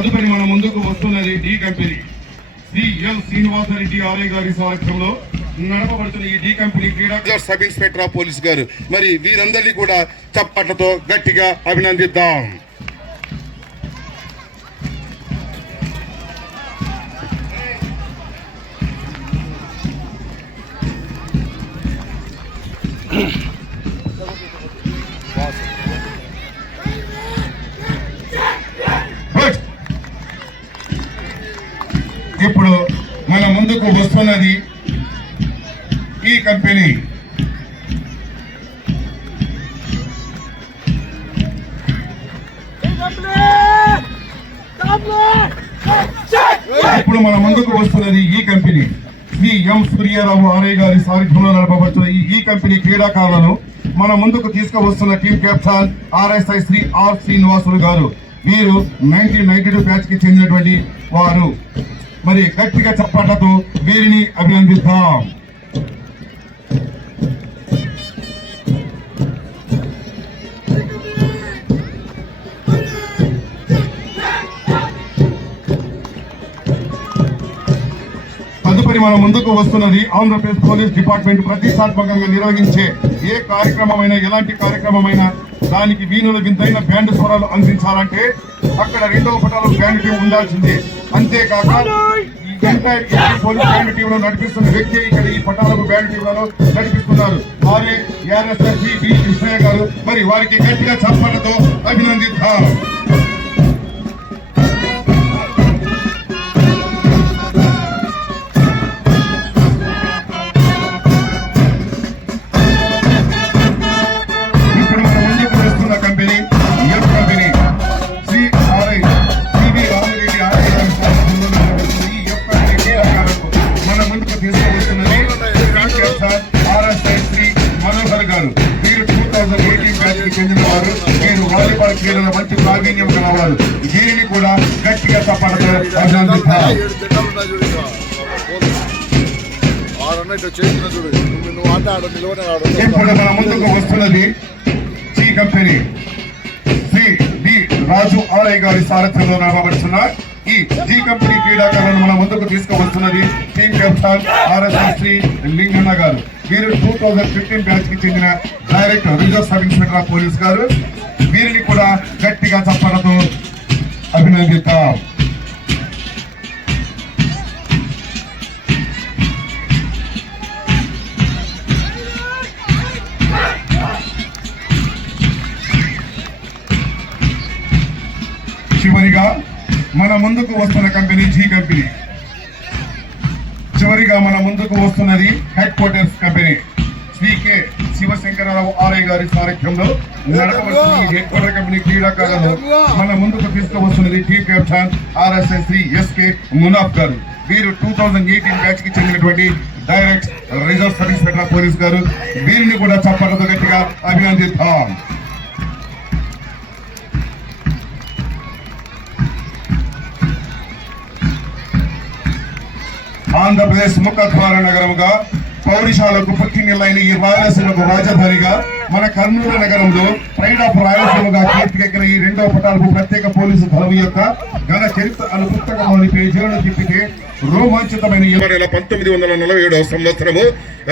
తదుపరి మన ముందుకు వస్తున్నది D company Shri L Srinivasa Reddy RI గారి సారథ్యంలో నడపబడుతున్న ఈ డి కంపెనీ క్రీడా సబ్ ఇన్స్పెక్టర్ ఆఫ్ పోలీస్ గారు. మరి వీరందరినీ కూడా చప్పట్లతో గట్టిగా అభినందిద్దాం. ఇప్పుడు మన ముందుకు వస్తున్నది ఈ company Shri M Suryarao RI గారి సారథ్యంలో నడపబడుతున్న ఈ కంపెనీ క్రీడాకారులను మన ముందుకు తీసుకువస్తున్న team captain RSI Shri R Srinivasulu గారు. వీరు 1992 బ్యాచ్ కి చెందినటువంటి వారు. మరి గట్టిగా చప్పట్లతో వీరిని అభినందిద్దాం. తదుపరి మన ముందుకు వస్తున్నది ఆంధ్రప్రదేశ్ పోలీస్ డిపార్ట్మెంట్ ప్రతిష్టాత్మకంగా నిర్వహించే ఏ కార్యక్రమమైనా, ఎలాంటి కార్యక్రమమైనా దానికి వీణుల వింతైన బ్యాండ్ స్వరాలు అందించాలంటే అక్కడ రెండవ పటాలు బ్యాండ్ టీం ఉండాల్సిందే. అంతేకాక పోలీస్ బ్యాండ్ టీంలో నడిపిస్తున్న వ్యక్తి ఇక్కడ ఈ పటాలకు బ్యాండ్ టీంలను నడిపిస్తున్నారు. వారే ARSI బి కృష్ణయ్య గారు. మరి వారికి గట్టిగా చప్పట్లతో అభినందిద్దాం. వీరు 2018 బ్యాచ్ కి చెందిన వారు. వీరు వాలీబాల్ క్రీడలో మంచి ప్రావీణ్యం కలవారు. దీనిని కూడా గట్టిగా చప్పట్లతో అభినందిస్తారు. ఇప్పుడు మన ముందుకు వస్తున్నది G company Shri D Raju RI గారి సారథ్యంలో నడపబడుతున్న ఈ జీ కంపెనీ క్రీడాకారులను మన ముందుకు తీసుకువస్తున్నది team captain RSI Shri Linganna గారు. వీరు 2015 బ్యాచ్ కి చెందిన director reserve sub inspector of police గారు. వీరిని కూడా గట్టిగా చప్పట్లతో అభినందిద్దాం. చివరిగా మన ముందుకు వస్తున్న కంపెనీ జీ కంపెనీ. చివరిగా మన ముందుకు వస్తున్నది headquarters company Shri K Sivasankara Rao RI గారి సారథ్యంలో నడపబడుతున్న ఈ హెడ్ క్వార్టర్ కంపెనీ క్రీడాకారులను మన ముందుకు తీసుకువస్తున్నది team captain RSI Shri SK Munaf గారు. వీరు 2018 బ్యాచ్ కి చెందినటువంటి direct reserve sub inspector of police గారు. వీరిని కూడా చప్పట్లతో గట్టిగా అభినందిద్దాం. ఆంధ్రప్రదేశ్ ముఖద్వార నగరముగా పౌరుషాలకు పుట్టినిల్లైన ఈ రాయలసీమకు రాజధానిగా మన కర్నూలు నగరంలో ప్రైడ్ ఆఫ్ రాయలసీమగా కీర్తికెక్కిన ఈ రెండవ పటాలకు ప్రత్యేక పోలీసు దళం యొక్క ఘన చరిత్ర అను పుస్తకంలోని పేజీలను తిప్పితే రోమాంచితమైన 1947 సంవత్సరము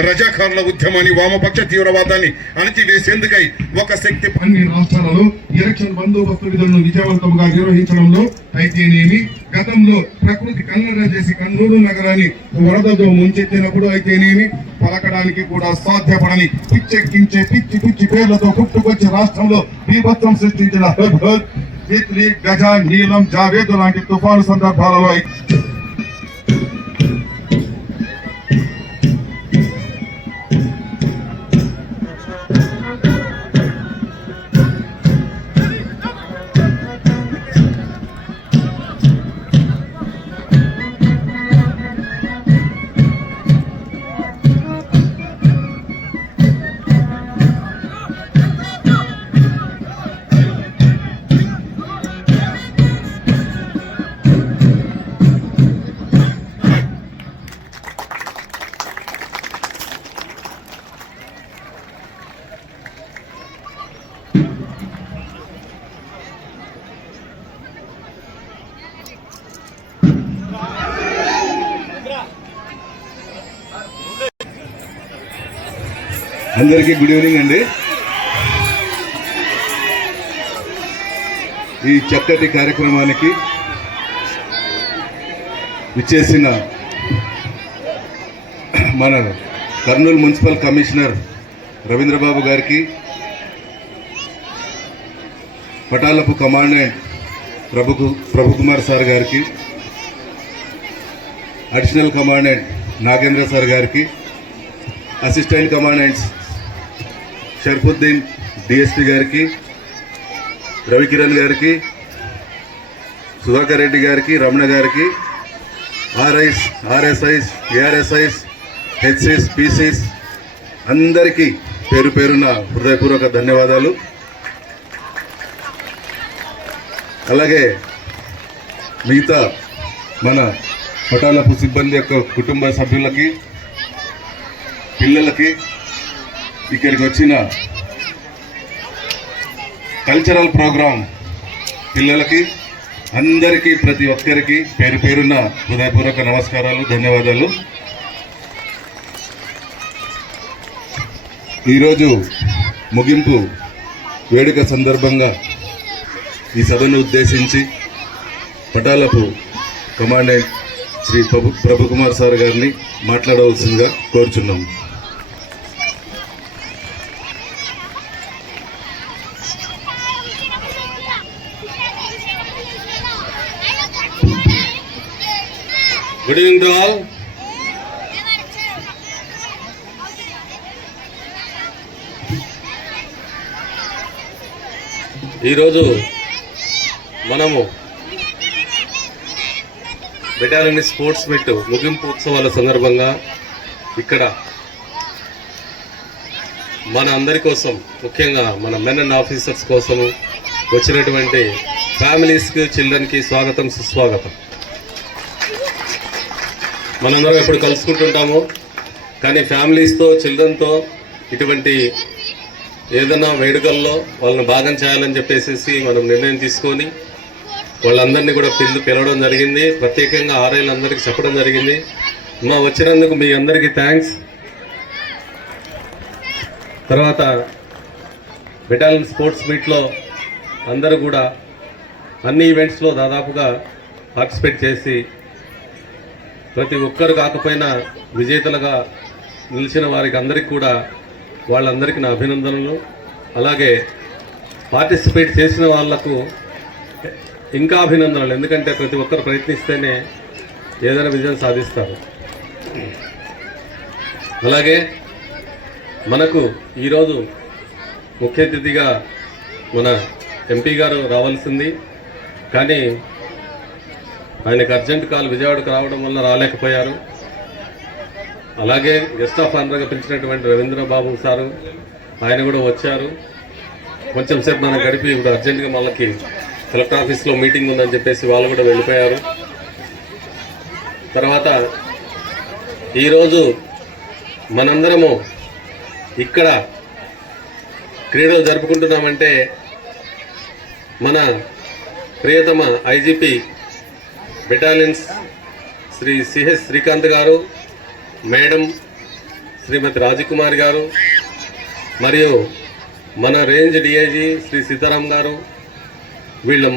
రజాకారుల ఉద్యమాన్ని, వామపక్ష తీవ్రవాదాన్ని అణచివేసేందుకై ఒక శక్తి అన్ని రాష్ట్రాలలో ఎలక్షన్ బందోబస్తు విధులను విజయవంతంగా నిర్వహించడంలో అయితేనేమి, గతంలో ప్రకృతి కన్నడ చేసి కర్నూలు నగరాన్ని వరదతో ముంచెత్తినప్పుడు అయితేనేమి, పలకడానికి కూడా సాధ్యపడని పిచ్చెక్కించే పిచ్చి పిచ్చి పేర్లతో పుట్టుకొచ్చి రాష్ట్రంలో బీభత్సం సృష్టించిన తిత్లీ, గజ, నీలం, జావేదు లాంటి తుఫాను సందర్భాలలో అందరికీ గుడ్ ఈవినింగ్ అండి. ఈ చక్కటి కార్యక్రమానికి విచ్చేసిన మన కర్నూలు మున్సిపల్ కమిషనర్ రవీంద్రబాబు గారికి, పటాలపు కమాండెంట్ ప్రభుకుమార్ సార్ గారికి, అడిషనల్ కమాండెంట్ నాగేంద్ర సార్ గారికి, అసిస్టెంట్ కమాండెంట్స్ షర్ఫుద్దీన్ డిఎస్పీ గారికి, రవికిరణ్ గారికి, సుధాకర్ రెడ్డి గారికి, రమణ గారికి, ఆర్ఐస్, ఆర్ఎస్ఐస్, ఏఆర్ఎస్ఐస్, హెచ్సిస్, పీసీస్ అందరికీ పేరు పేరున హృదయపూర్వక ధన్యవాదాలు. అలాగే మిగతా మన పటాలపు సిబ్బంది యొక్క కుటుంబ సభ్యులకి, పిల్లలకి, ఇక్కడికి వచ్చిన కల్చరల్ ప్రోగ్రాం పిల్లలకి అందరికీ, ప్రతి ఒక్కరికి పేరు పేరున హృదయపూర్వక నమస్కారాలు, ధన్యవాదాలు. ఈరోజు ముగింపు వేడుక సందర్భంగా ఈ సభను ఉద్దేశించి పటాలపు కమాండెంట్ శ్రీ ప్రభుకుమార్ సార్ గారిని మాట్లాడవలసిందిగా కోరుచున్నాము. Good evening to all. ఈరోజు మనము బెటాలియన్ స్పోర్ట్స్ మీట్ ముగింపు ఉత్సవాల సందర్భంగా ఇక్కడ మన అందరి కోసం, ముఖ్యంగా మన మెన్ అండ్ ఆఫీసర్స్ కోసం వచ్చినటువంటి ఫ్యామిలీస్కి, చిల్డ్రన్కి స్వాగతం, సుస్వాగతం. మనందరం ఎప్పుడు కలుసుకుంటుంటాము, కానీ ఫ్యామిలీస్తో, చిల్డ్రన్తో ఇటువంటి ఏదైనా వేడుకల్లో వాళ్ళని భాగం చేయాలని చెప్పేసి మనం నిర్ణయం తీసుకొని వాళ్ళందరినీ కూడా పిలవడం జరిగింది. ప్రత్యేకంగా ఆర్ఐలందరికీ చెప్పడం జరిగింది. వచ్చినందుకు మీ అందరికీ థ్యాంక్స్. తర్వాత బెటాలియన్ స్పోర్ట్స్ మీట్లో అందరూ కూడా అన్ని ఈవెంట్స్లో దాదాపుగా పార్టిసిపేట్ చేసి ప్రతి ఒక్కరు కాకపోయినా విజేతలుగా నిలిచిన వారికి అందరికీ కూడా వాళ్ళందరికీ నా అభినందనలు. అలాగే పార్టిసిపేట్ చేసిన వాళ్లకు ఇంకా అభినందనలు, ఎందుకంటే ప్రతి ఒక్కరు ప్రయత్నిస్తేనే ఏదైనా విజయం సాధిస్తారు. అలాగే మనకు ఈరోజు ముఖ్య అతిథిగా మన ఎంపీ గారు రావాల్సింది, కానీ ఆయనకు అర్జెంట్ కాల్ విజయవాడకు రావడం వల్ల రాలేకపోయారు. అలాగే గెస్ట్ ఆఫ్ ఆనర్గా పిలిచినటువంటి రవీంద్రబాబు సారు ఆయన కూడా వచ్చారు. కొంచెం సేపు మనం గడిపి ఇప్పుడు అర్జెంటుగా వాళ్ళకి కలెక్టర్ ఆఫీస్లో మీటింగ్ ఉందని చెప్పేసి వాళ్ళు కూడా వెళ్ళిపోయారు. తర్వాత ఈరోజు మనందరము ఇక్కడ క్రీడలు జరుపుకుంటున్నామంటే మన ప్రియతమ IGP battalions Shri CH Srikanth గారు, మేడం శ్రీమతి రాజకుమారి గారు, మరియు మన రేంజ్ డిఐజీ శ్రీ సీతారాం గారు, వీళ్ళ